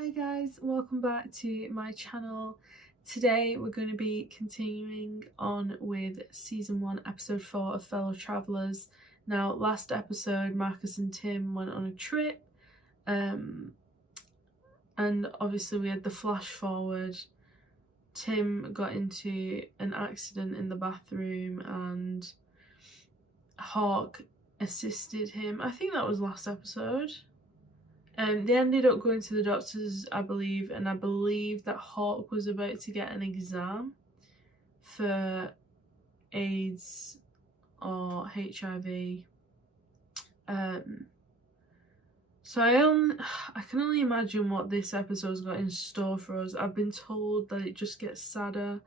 Hi guys, welcome back to my channel. Today we're going to be continuing on with season 1 episode 4 of Fellow Travellers. Now last episode Marcus and Tim went on a trip and obviously we had the flash forward. Tim got into an accident in the bathroom and Hawk assisted him. I think that was last episode. They ended up going to the doctors, I believe, and I believe that Hawk was about to get an exam for AIDS or HIV. So I can only imagine what this episode's got in store for us. I've been told that it just gets sadder.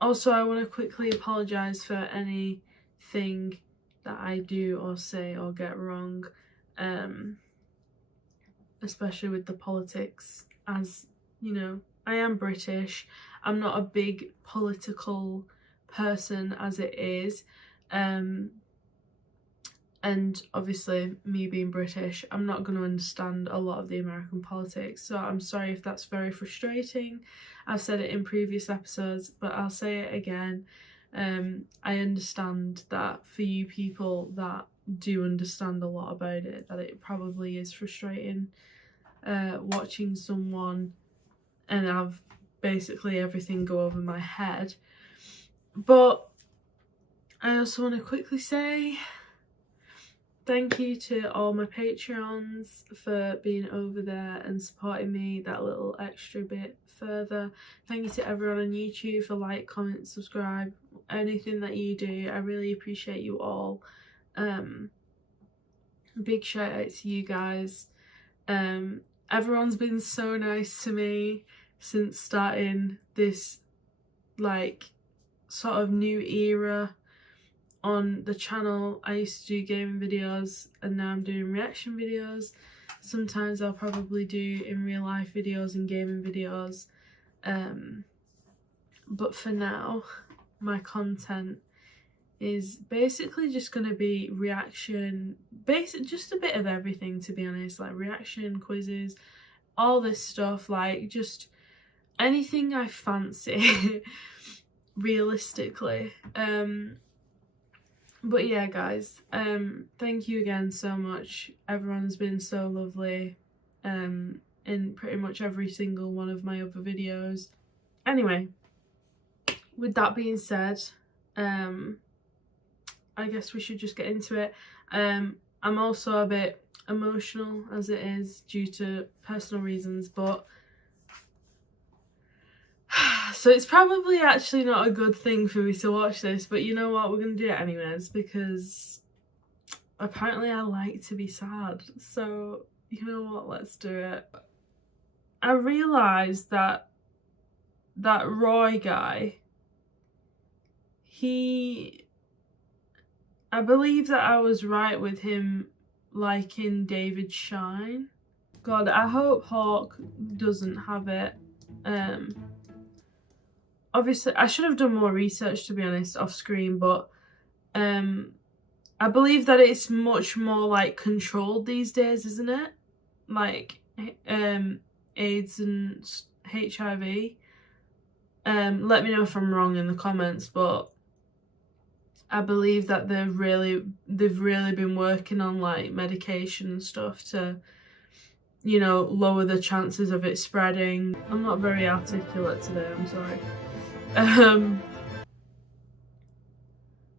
Also, I want to quickly apologise for anything that I do or say or get wrong. Especially with the politics, as you know, I am British. I'm not a big political person as it is, and obviously me being British, I'm not going to understand a lot of the American politics, so I'm sorry if that's very frustrating. I've said it in previous episodes, but I'll say it again. I understand that for you people that do understand a lot about it, that it probably is frustrating watching someone and have basically everything go over my head. But I also want to quickly say thank you to all my Patreons for being over there and supporting me that little extra bit further. Thank you to everyone on YouTube for like, comment, subscribe, anything that you do. I really appreciate you all. Big shout out to you guys. Everyone's been so nice to me since starting this like sort of new era on the channel. I used to do gaming videos and now I'm doing reaction videos. Sometimes I'll probably do in real life videos and gaming videos, but for now my content is basically just going to be reaction, just a bit of everything, to be honest, like reaction, quizzes, all this stuff, like just anything I fancy realistically. But yeah guys, thank you again so much. Everyone's been so lovely in pretty much every single one of my other videos. Anyway, with that being said, I guess we should just get into it. I'm also a bit emotional as it is due to personal reasons, but so it's probably actually not a good thing for me to watch this, but you know what, we're gonna do it anyways because apparently I like to be sad, so you know what, let's do it. I realised that Roy guy, I believe that I was right with him liking David Shine. God, I hope Hawk doesn't have it. Obviously, I should have done more research, to be honest, off screen, but I believe that it's much more like controlled these days, isn't it? Like AIDS and HIV. Let me know if I'm wrong in the comments, but I believe that they've really been working on like medication and stuff to, you know, lower the chances of it spreading. I'm not very articulate today, I'm sorry.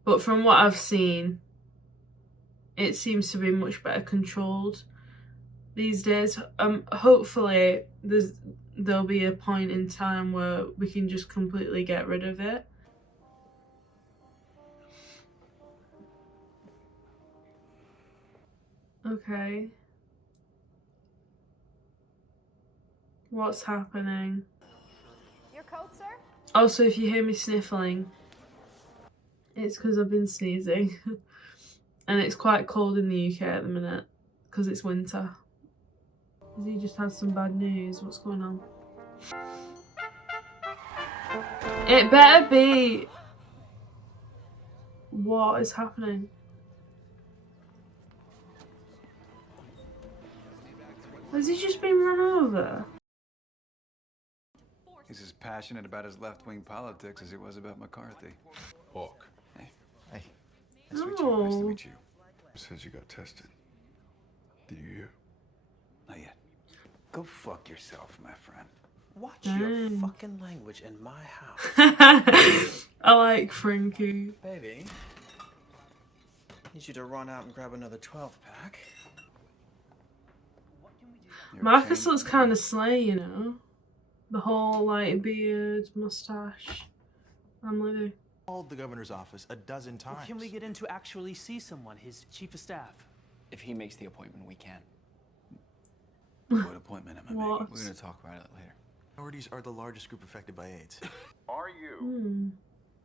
But from what I've seen, it seems to be much better controlled these days. Hopefully there'll be a point in time where we can just completely get rid of it. Okay. What's happening? Your coat, sir? Also, if you hear me sniffling, it's because I've been sneezing. And it's quite cold in the UK at the minute because it's winter. Has he just had some bad news? What's going on? It better be. What is happening? Has he just been run over? He's as passionate about his left-wing politics as he was about McCarthy. Hawk. Hey. Hey. Nice to meet you. Nice to Oh. meet you. Says you got tested. Did you hear? Not yet. Go fuck yourself, my friend. Watch your fucking language in my house. I like Frankie. Baby, need you to run out and grab another 12-pack. Marcus looks kind of slay, you know. The whole like beard, mustache. I'm living. Called the governor's office a dozen times. Can we get in to actually see someone, his chief of staff? If he makes the appointment, we can. What appointment am I making? What? We're gonna talk about it later. Minorities are the largest group affected by AIDS. Are you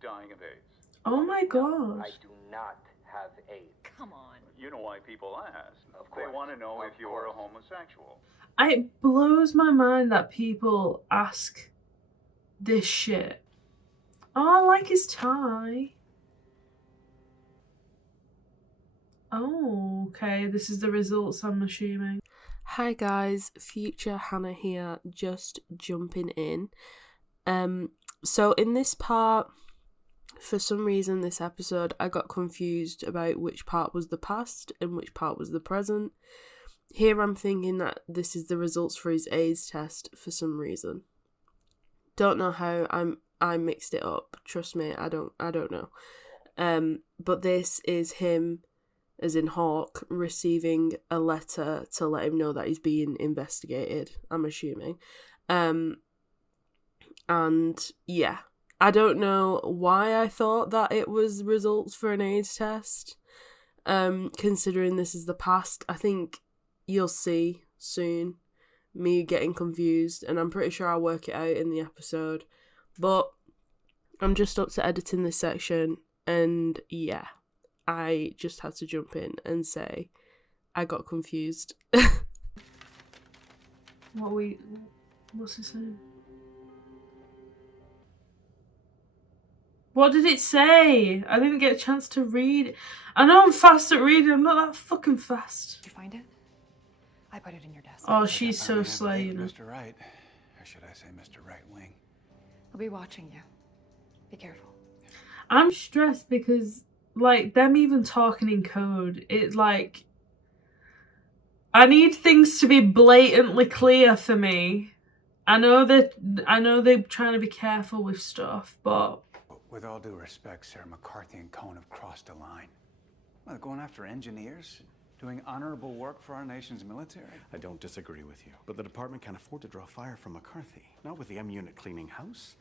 dying of AIDS? Oh my gosh. I do not have AIDS. Come on. You know why people ask. Of course. They want to know if you're a homosexual. It blows my mind that people ask this shit. Oh, I like his tie. Oh, okay. This is the results, I'm assuming. Hi guys, future Hannah here, just jumping in. So in this part, for some reason this episode, I got confused about which part was the past and which part was the present. Here I'm thinking that this is the results for his AIDS test for some reason. Don't know how I mixed it up. Trust me, I don't know. But this is him, as in Hawk, receiving a letter to let him know that he's being investigated, I'm assuming. And yeah, I don't know why I thought that it was results for an AIDS test. Considering this is the past, I think you'll see soon me getting confused, and I'm pretty sure I'll work it out in the episode. But I'm just up to editing this section, and yeah, I just had to jump in and say I got confused. What's he saying? What did it say? I didn't get a chance to read. I know I'm fast at reading, I'm not that fucking fast. Did you find it? I put it in your desk. Oh, she's so slay, you know. Mr. Right. Or should I say Mr. Right Wing? I'll be watching you. Be careful. I'm stressed because, like, them even talking in code, it, like, I need things to be blatantly clear for me. I know they're trying to be careful with stuff, but... With all due respect, sir, McCarthy and Cohn have crossed a line. Well, they're going after engineers, doing honorable work for our nation's military. I don't disagree with you, but the department can't afford to draw fire from McCarthy. Not with the M unit cleaning house.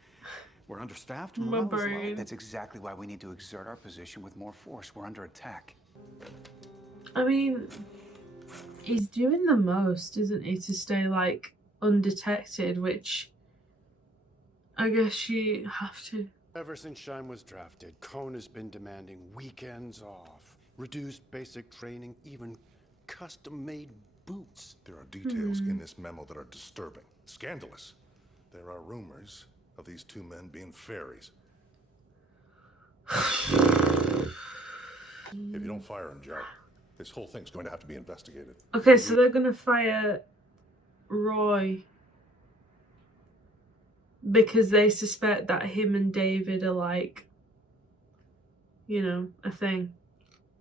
We're understaffed. My morale is low. brain. That's exactly why we need to exert our position with more force. We're under attack. I mean, he's doing the most, isn't he, to stay, like, undetected, which I guess you have to. Ever since Shine was drafted, Cohn has been demanding weekends off, reduced basic training, even custom-made boots. There are details in this memo that are disturbing, scandalous. There are rumors of these two men being fairies. If you don't fire him, Joe, this whole thing's going to have to be investigated. Okay, so they're gonna fire Roy because they suspect that him and David are, like, you know, a thing.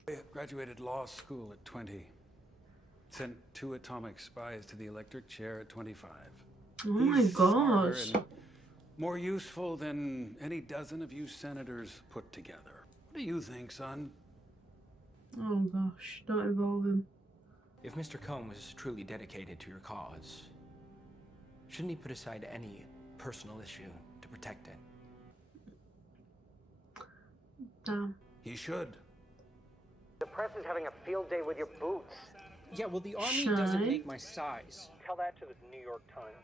I graduated law school at 20. Sent 2 atomic spies to the electric chair at 25. Oh my He's smarter gosh. and more useful than any dozen of you senators put together. What do you think, son? Oh gosh, don't involve him. If Mr. Cohn was truly dedicated to your cause, shouldn't he put aside any personal issue to protect it? Damn. He should. The press is having a field day with your boots. Yeah, well, the army Shy. doesn't make my size. Tell that to the New York Times.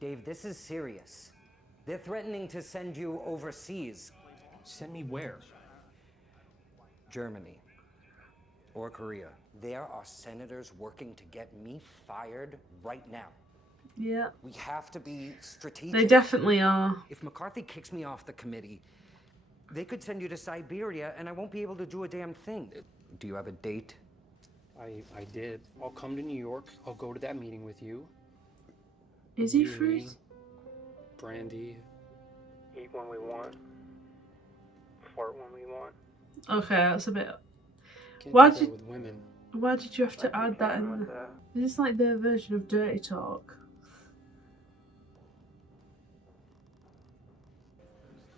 Dave, this is serious. They're threatening to send you overseas. Send me where? Germany. Or Korea. There are senators working to get me fired right now. Yeah, We have to be strategic. they definitely are. If McCarthy kicks me off the committee, they could send you to Siberia and I won't be able to do a damn thing. Do you have a date? I did. I'll come to New York. I'll go to that meeting with you. Is he You, free? me, Brandy. Eat when we want. Fart when we want. Okay, that's a bit. Can't Why do that did with women. Why did you have to add that in? Is this like their version of dirty talk?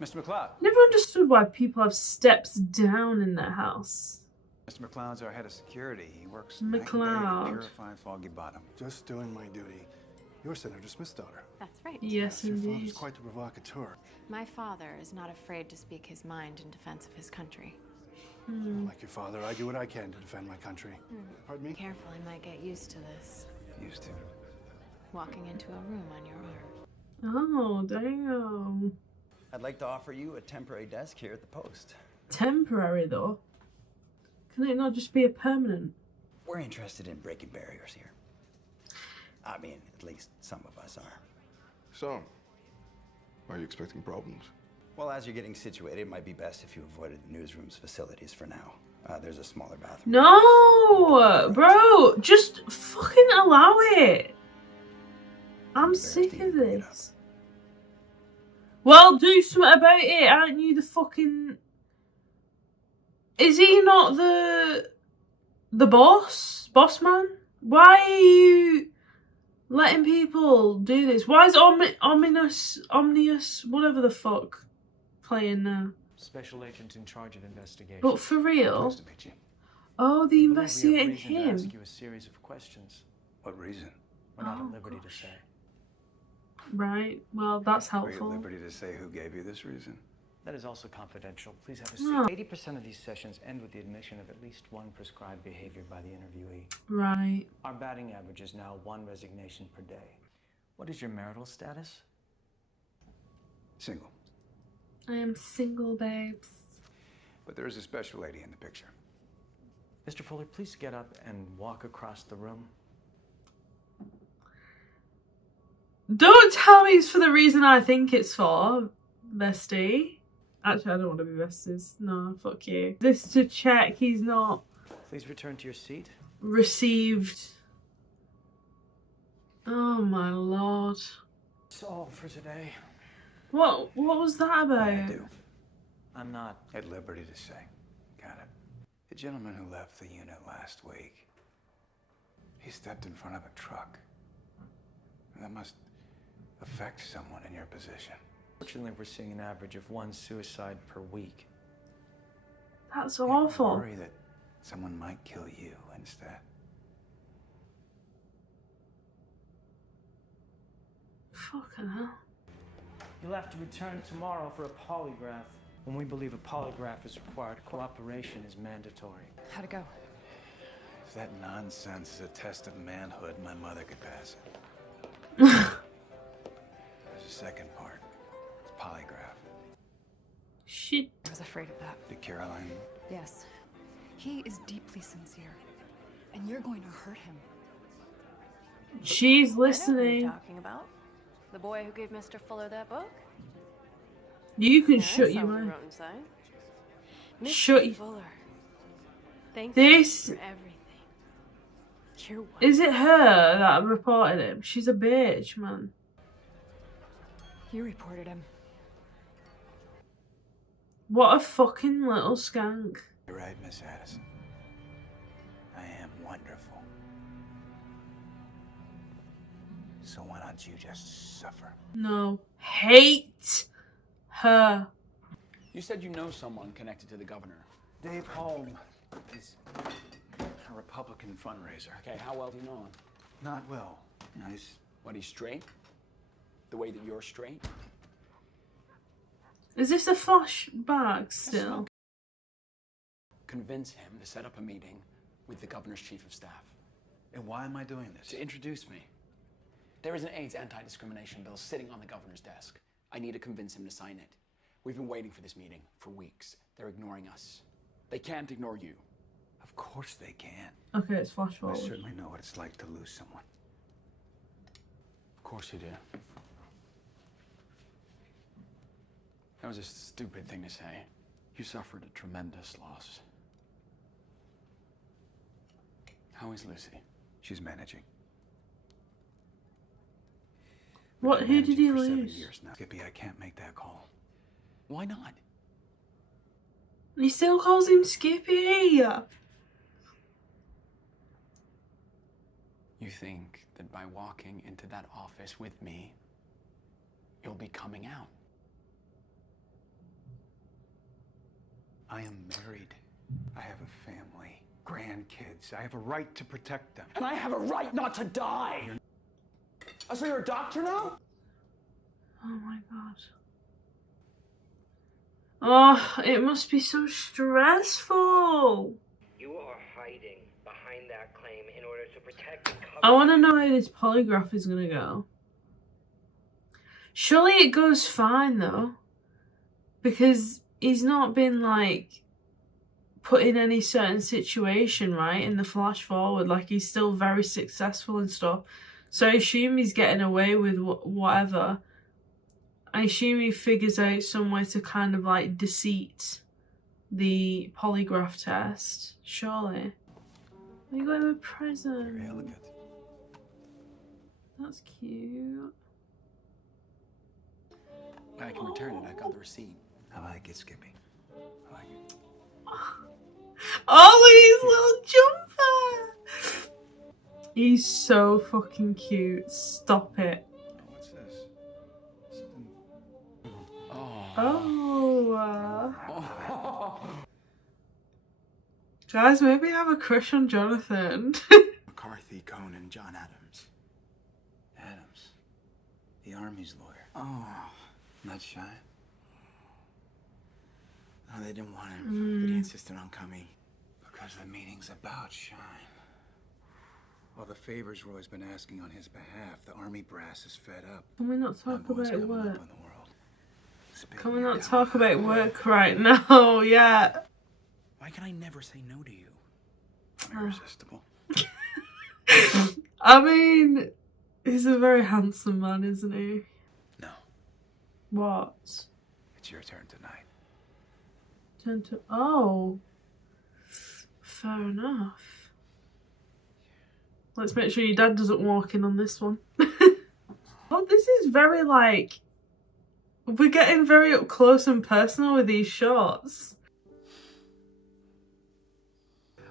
Mr. McLeod. Never understood why people have steps down in their house. Mr. McLeod's our head of security. He works night and day to McLeod. purify Foggy Bottom. Just doing my duty. Your Senator Smith's daughter. That's right. Yes, Your indeed. father's quite the provocateur. My father is not afraid to speak his mind in defense of his country. Like your father, I do what I can to defend my country. Pardon me? Careful, I might get used to this. Used to. Walking into a room on your arm. Oh, damn. I'd like to offer you a temporary desk here at the Post. Temporary though. Can it not just be a permanent? We're interested in breaking barriers here. I mean, at least some of us are. So, are you expecting problems? Well, as you're getting situated, it might be best if you avoided the newsroom's facilities for now. There's a smaller bathroom. No, bro, just fucking allow it. I'm sick of this. Well, do something about it. Aren't you the fucking? Is he not the boss man? Why are you letting people do this? Why is Omnius, whatever the fuck, playing now? Special agent in charge of investigation. But for real? Nice to meet you. Oh, they I believe we have investigating reason to him. ask you a series of questions. What reason? We're not Oh, at liberty to say. Right. Well, that's Are you at helpful. liberty to say who gave you this reason? That is also confidential. Please have a Oh. seat. 80% of these sessions end with the admission of at least one prescribed behavior by the interviewee. Right. Our batting average is now 1 resignation per day. What is your marital status? Single. I am single, babes. But there is a special lady in the picture. Mr. Fuller, please get up and walk across the room. Don't tell me it's for the reason I think it's for, bestie. Actually, I don't want to be besties. No, fuck you. This to check he's not Please return to your seat. received. Oh my lord. That's all for today. What was that I about? do. I'm not. At liberty to say. Got it. The gentleman who left the unit last week. He stepped in front of a truck. That must affect someone in your position. Fortunately, we're seeing an average of 1 suicide per week. That's You ever awful. worry that someone might kill you instead. Fucking hell. You'll have to return tomorrow for a polygraph. When we believe a polygraph is required, cooperation is mandatory. How'd it go? If that nonsense is a test of manhood, my mother could pass it. There's a second part. It's polygraph. Shit. I was afraid of that. Did Caroline? Yes. He is deeply sincere. And you're going to hurt him. She's I know who listening. you're talking about. The boy who gave Mr. Fuller that book? You can Yeah, shut I saw your what you mouth. wrote inside. Shut Mr. y- Fuller. Thank This- you for everything. You're one. Is it her that reported him? She's a bitch, man. You reported him. What a fucking little skank. You're right, Miss Addison. I am wonderful. So why don't you just suffer? No. Hate her. You said you know someone connected to the governor. Dave Holm is a Republican fundraiser. Okay, how well do you know him? Not well. Nice. What, he's straight? The way that you're straight? Is this a flashback still? Convince him to set up a meeting with the governor's chief of staff. And why am I doing this? To introduce me. There is an AIDS anti-discrimination bill sitting on the governor's desk. I need to convince him to sign it. We've been waiting for this meeting for weeks. They're ignoring us. They can't ignore you. Of course they can. Okay, it's flash I forward. certainly know what it's like to lose someone. Of course you do. That was a stupid thing to say. You suffered a tremendous loss. How is Lucy? She's managing. What? Who did he For 7 lose? years now. Skippy, I can't make that call. Why not? He still calls him Skippy. You think that by walking into that office with me, you'll be coming out? I am married. I have a family, grandkids. I have a right to protect them. And I have a right not to die! Oh, so you're a doctor now? Oh my god. Oh, it must be so stressful. You are hiding behind that claim in order to protect and cover. I want to know how this polygraph is going to go. Surely it goes fine though. Because he's not been like put in any certain situation, right? In the flash forward. Like he's still very successful and stuff. So I assume he's getting away with whatever. I assume he figures out some way to kind of like deceit the polygraph test. Surely. You got him a present. Very elegant. That's cute. I can return it. I got the receipt. I like it, Skippy. I like it. Oh, his little jumper! He's so fucking cute. Stop it. What's this? Oh. Guys, maybe I have a crush on Jonathan. McCarthy, Cohn, and John Adams. Adams. The Army's lawyer. Oh. Not shy. No, they didn't want him, but he insisted on coming. Because the meeting's about Shine. All the favors Roy's been asking on his behalf, the Army brass is fed up. Can we not talk My boy's about coming up work? in the world. Can we not talk about work right now? Yeah. Why can I never say no to you? I'm irresistible. I mean, he's a very handsome man, isn't he? No. What? It's your turn tonight. Turn to... Oh. Fair enough. Let's make sure your dad doesn't walk in on this one. Oh, this is very, like... We're getting very up close and personal with these shots.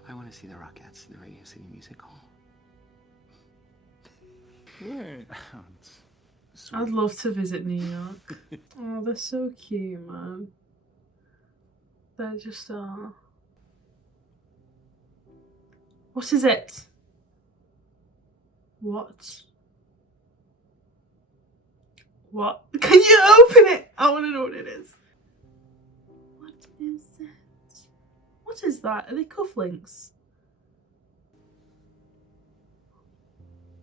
I want to see the Rockettes in the Radio City Music Hall. I'd love to visit New York. Oh, they're so cute, man. They just are. What is it? What? What? Can you open it? I want to know what it is. What is it? What is that? Are they cufflinks?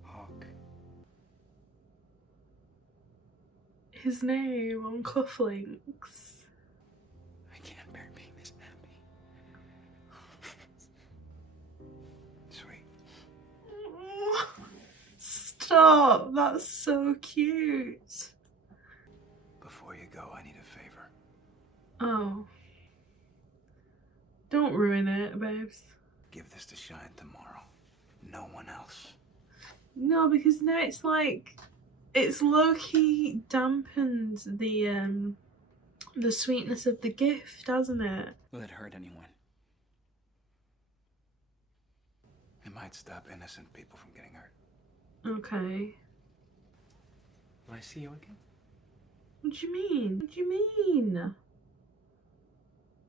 Hawk. His name on cufflinks. I can't bear being this happy. Sweet. Stop! That's so cute. Before you go, I need a favor. Oh. Don't ruin it, babes. Give this to Shine tomorrow. No one else. No, because now it's like... It's low-key dampened the sweetness of the gift, hasn't it? Will it hurt anyone? It might stop innocent people from getting hurt. Okay. Will I see you again? What do you mean? What do you mean?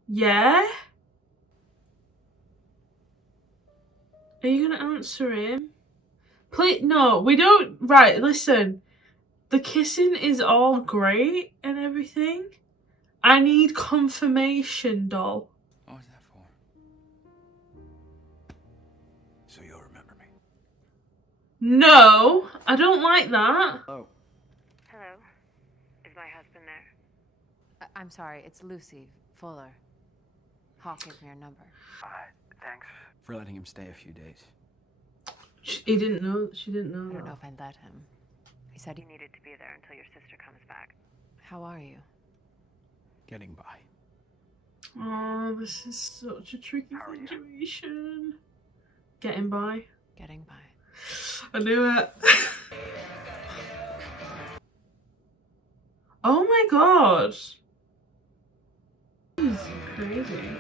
Yeah? Are you gonna answer him? Please, no, we don't. Right, listen. The kissing is all great and everything. I need confirmation, doll. What was that for? So you'll remember me. No, I don't like that. Oh. Hello. Is my husband there? I'm sorry, it's Lucy Fuller. Hawk gave me your number. Thanks for letting him stay a few days. He didn't know. She didn't know I don't that. know if I'd let him. He said he needed to be there until your sister comes back. How are you? Getting by. Oh, this is such a tricky situation. Getting by. getting by. I knew it. Oh my god. This is crazy.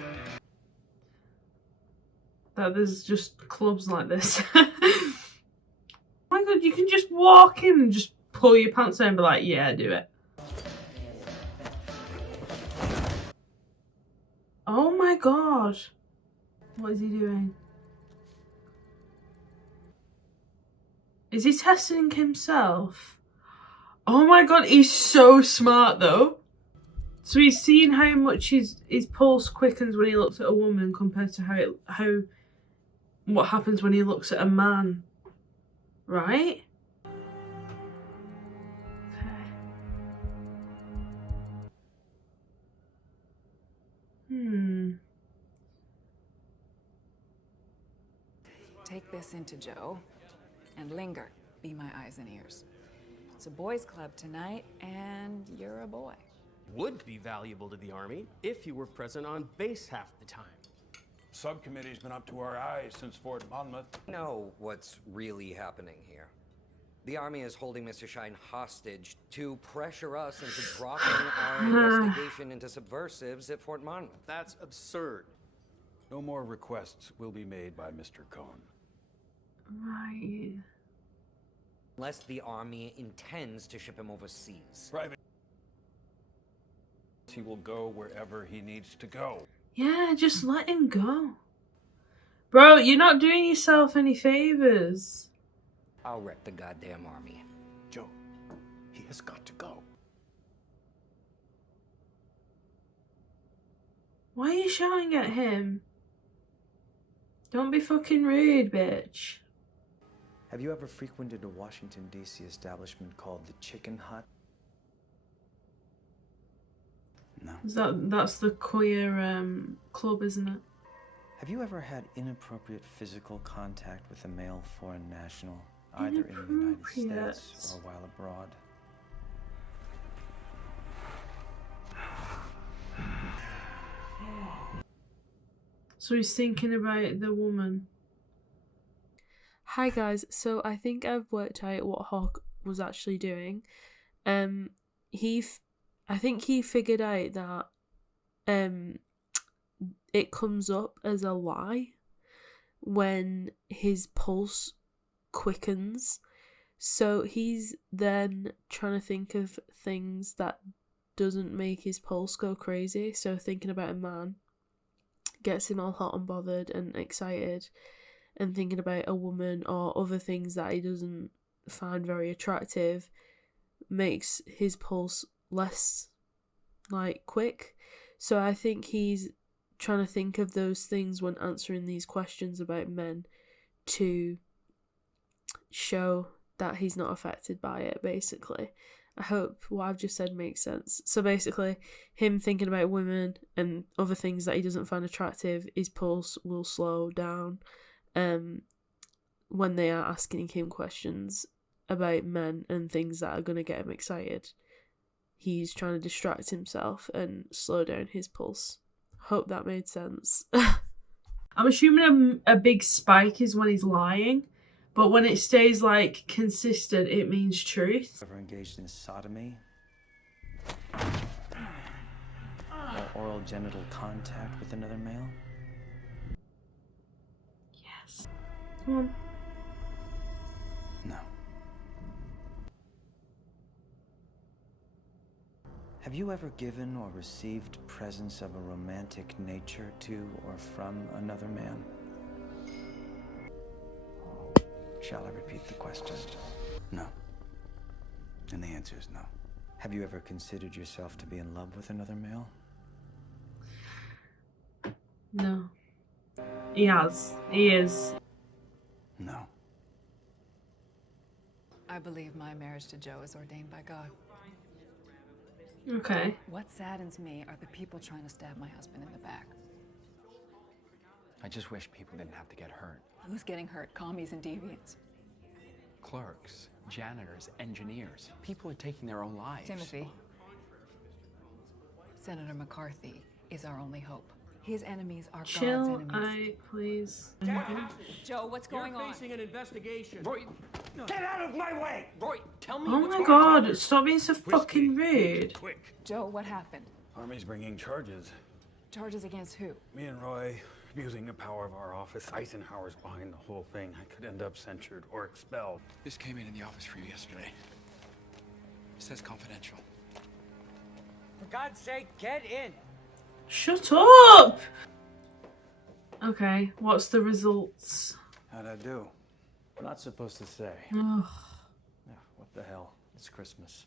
That there's just clubs like this. Oh my god, you can just walk in and just pull your pants down and be like, yeah, do it. Oh my god. What is he doing? Is he testing himself? Oh my god, he's so smart though. So he's seeing how much his pulse quickens when he looks at a woman compared to what happens when he looks at a man. Right? Okay. Take this into Joe and linger. Be my eyes and ears. It's a boys' club tonight, and you're a boy. Would be valuable to the Army if you were present on base half the time. Subcommittee's been up to our eyes since Fort Monmouth. Know what's really happening here. The Army is holding Mr. Shine hostage to pressure us into dropping our investigation into subversives at Fort Monmouth. That's absurd. No more requests will be made by Mr. Cohn. Right. Unless the Army intends to ship him overseas. Private. He will go wherever he needs to go. Yeah, just let him go. Bro, you're not doing yourself any favors. I'll wreck the goddamn Army. Joe, he has got to go. Why are you shouting at him? Don't be fucking rude, bitch. Have you ever frequented a Washington, D.C. establishment called the Chicken Hut? No. That's the queer club, isn't it? Have you ever had inappropriate physical contact with a male foreign national, either in the United States or while abroad? So he's thinking about the woman. Hi guys, so I think I've worked out what Hawk was actually doing. I think he figured out that it comes up as a lie when his pulse quickens. So he's then trying to think of things that doesn't make his pulse go crazy. So thinking about a man gets him all hot and bothered and excited, and thinking about a woman or other things that he doesn't find very attractive makes his pulse less quick. So I think he's trying to think of those things when answering these questions about men to show that he's not affected by it, basically. I hope what I've just said makes sense. So basically, him thinking about women and other things that he doesn't find attractive, his pulse will slow down when they are asking him questions about men and things that are going to get him excited. He's trying to distract himself and slow down his pulse. Hope that made sense. I'm assuming a big spike is when he's lying, but when it stays consistent, it means truth. Ever engaged in sodomy? Or oral genital contact with another male? Yes. Come on. No. Have you ever given or received presents of a romantic nature to or from another man? Shall I repeat the question? No. And the answer is no. Have you ever considered yourself to be in love with another male? No. He has. He is. No. I believe my marriage to Joe is ordained by God. Okay. What saddens me are the people trying to stab my husband in the back. I just wish people didn't have to get hurt. Who's getting hurt? Commies and deviants. Clerks, janitors, engineers. People are taking their own lives. Timothy. Senator McCarthy is our only hope. His enemies are God's Chill, enemies. please. Joe, what's going on? You're facing an investigation. Roy, get out of my way! Roy, tell me Oh what's my going on. god, stop being so fucking rude. Quick. Joe, what happened? Army's bringing charges. Charges against who? Me and Roy abusing the power of our office. Eisenhower's behind the whole thing. I could end up censured or expelled. This came in the office for you yesterday. It says confidential. For God's sake, get in. Shut up! Okay, what's the results? How'd I do? We're not supposed to say. Ugh, Yeah, what the hell? It's Christmas.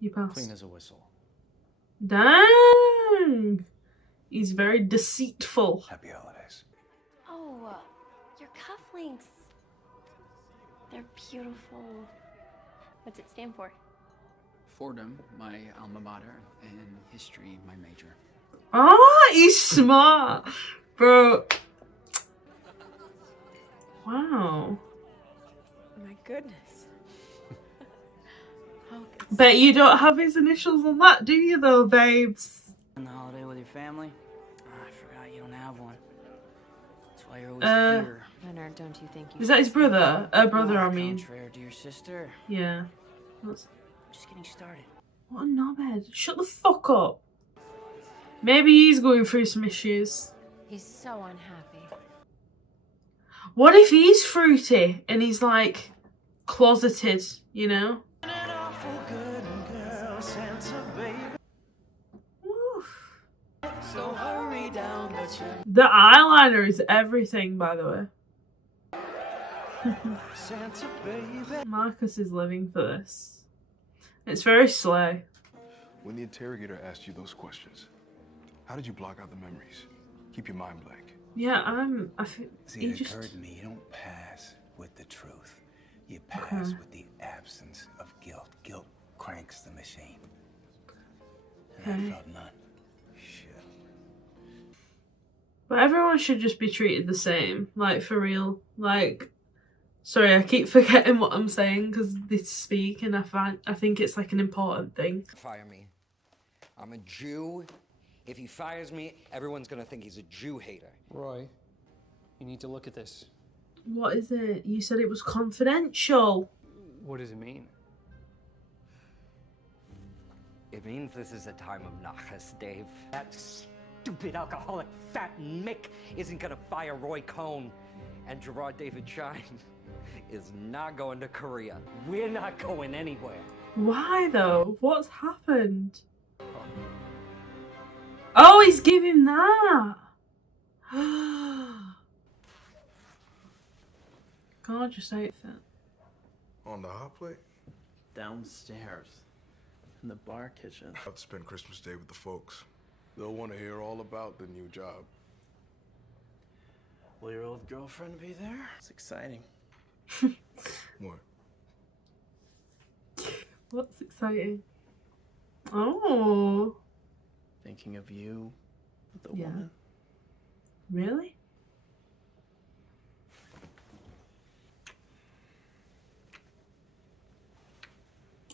you passed. Clean as a whistle. Dang! He's very deceitful. Happy holidays. Oh, your cufflinks. They're beautiful. What's it stand for? Fordham, my alma mater, and history, my major. Ah, he's smart, bro. Wow. My goodness. Bet you don't have his initials on that, do you though, babes? On the holiday with your family? I forgot you don't have one. That's why you're always here. Leonard, don't you think you Is that his brother? Brother, I mean. Contrary to your sister. Yeah. That's... Just getting started. What a knobhead. Shut the fuck up. Maybe he's going through some issues. He's so unhappy. What if he's fruity and he's like closeted, you know? The eyeliner is everything, by the way. Marcus is living for this. It's very slay. When the interrogator asked you those questions, how did you block out the memories? Keep your mind blank. Yeah, I think See, it occurred to me, you don't pass with the truth. You pass with the absence of guilt. Guilt cranks the machine. And I felt none. Shit. But everyone should just be treated the same, like for real. Like, sorry, I keep forgetting what I'm saying because they speak, and I think it's like an important thing. Fire me. I'm a Jew. If he fires me, everyone's gonna think he's a Jew hater. Roy, you need to look at this. What is it? You said it was confidential. What does it mean? It means this is a time of nachas, Dave. That stupid alcoholic fat Mick isn't gonna fire Roy Cohn, and Gerard David Shine is not going to Korea. We're not going anywhere. Why though? What's happened? Oh, he's giving that. Gorgeous outfit. On the hot plate? Downstairs. In the bar kitchen. I'll spend Christmas Day with the folks. They'll want to hear all about the new job. Will your old girlfriend be there? It's exciting. What? What's exciting? Oh. Thinking of you, the Yeah. woman. Really?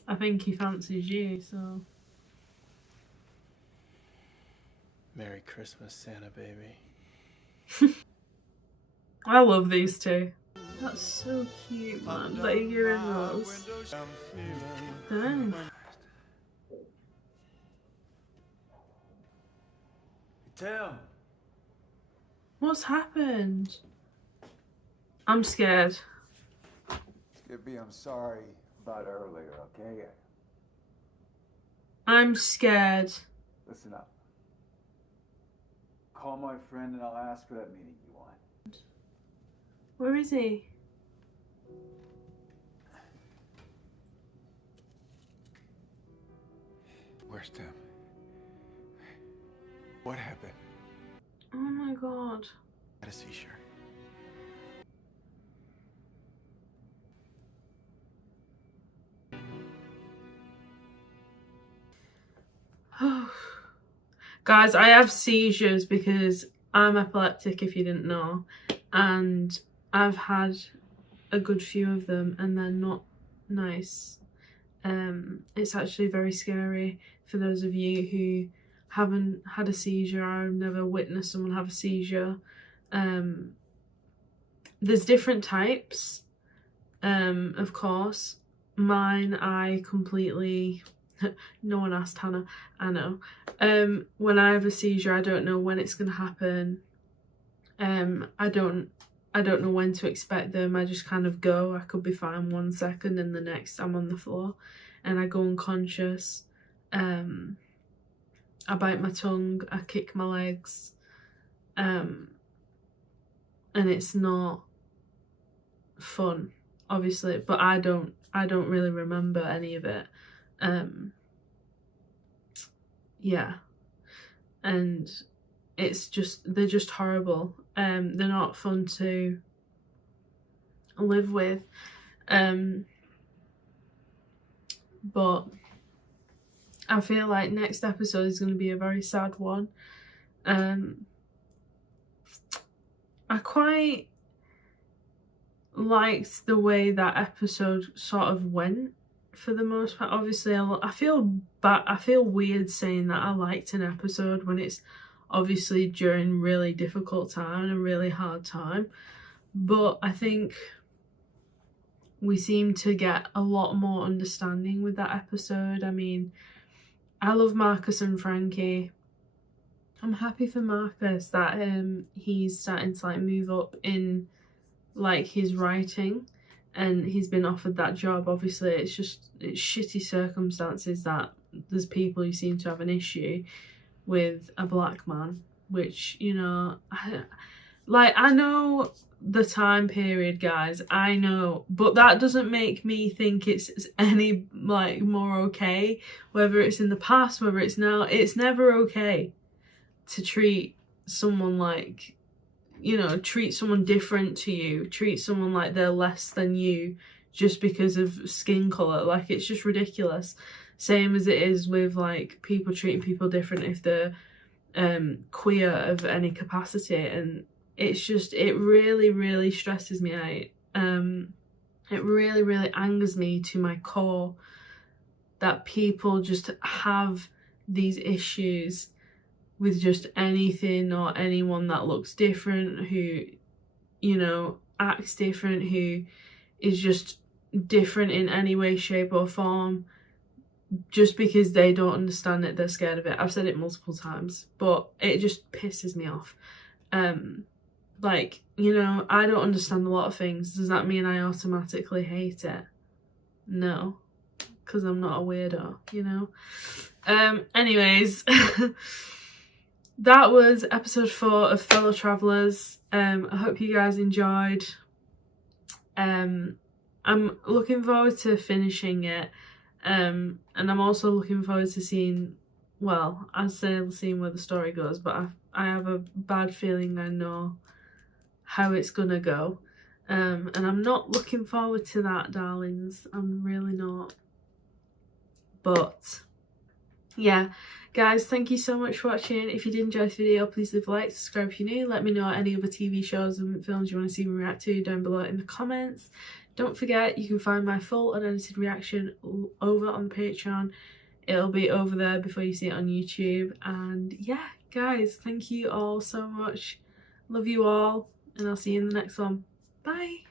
I think he fancies you, so. Merry Christmas, Santa baby. I love these two. That's so cute, man. That you're in those. Dang. Tim. What's happened? I'm scared. Skippy, I'm sorry about earlier, okay? I'm scared. Listen up. Call my friend and I'll ask for that meeting you want. Where is he? Where's Tim? What happened? Oh my god. Had a seizure. Guys, I have seizures because I'm epileptic, if you didn't know, and I've had a good few of them and they're not nice. It's actually very scary for those of you who haven't had a seizure. I've never witnessed someone have a seizure. There's different types, of course. Mine, I completely... no one asked Hannah. I know. When I have a seizure, I don't know when it's going to happen. I don't know when to expect them. I just kind of go. I could be fine 1 second and the next I'm on the floor and I go unconscious. I bite my tongue, I kick my legs, and it's not fun, obviously, but I don't really remember any of it. Yeah, and they're just horrible. They're not fun to live with, but I feel like next episode is going to be a very sad one. I quite liked the way that episode sort of went for the most part. Obviously, I feel weird saying that I liked an episode when it's obviously during really difficult time and a really hard time, but I think we seem to get a lot more understanding with that episode. I mean, I love Marcus and Frankie. I'm happy for Marcus that he's starting to like move up in like his writing and he's been offered that job. Obviously it's shitty circumstances that there's people who seem to have an issue with a black man, which, you know, I know the time period, guys, I know, but that doesn't make me think it's any like more okay. Whether it's in the past, whether it's now, it's never okay to treat someone like, you know, treat someone different to you, treat someone like they're less than you just because of skin colour. Like, it's just ridiculous. Same as it is with like people treating people different if they're queer of any capacity, and it's just, it really stresses me out. It really angers me to my core that people just have these issues with just anything or anyone that looks different, who, you know, acts different, who is just different in any way, shape or form. Just because they don't understand it, they're scared of it. I've said it multiple times, but it just pisses me off. Like, you know, I don't understand a lot of things. Does that mean I automatically hate it? No, because I'm not a weirdo, you know? Anyways, that was episode 4 of Fellow Travellers. I hope you guys enjoyed. I'm looking forward to finishing it. And I'm also looking forward to seeing, well, I'd say seeing where the story goes, but I have a bad feeling I know how it's gonna go. And I'm not looking forward to that, darlings. I'm really not. But yeah, guys, thank you so much for watching. If you did enjoy this video, please leave a like, subscribe if you're new. Let me know any other TV shows and films you want to see me react to down below in the comments. Don't forget, you can find my full unedited reaction over on the Patreon. It'll be over there before you see it on YouTube. And yeah, guys, thank you all so much. Love you all, and I'll see you in the next one. Bye!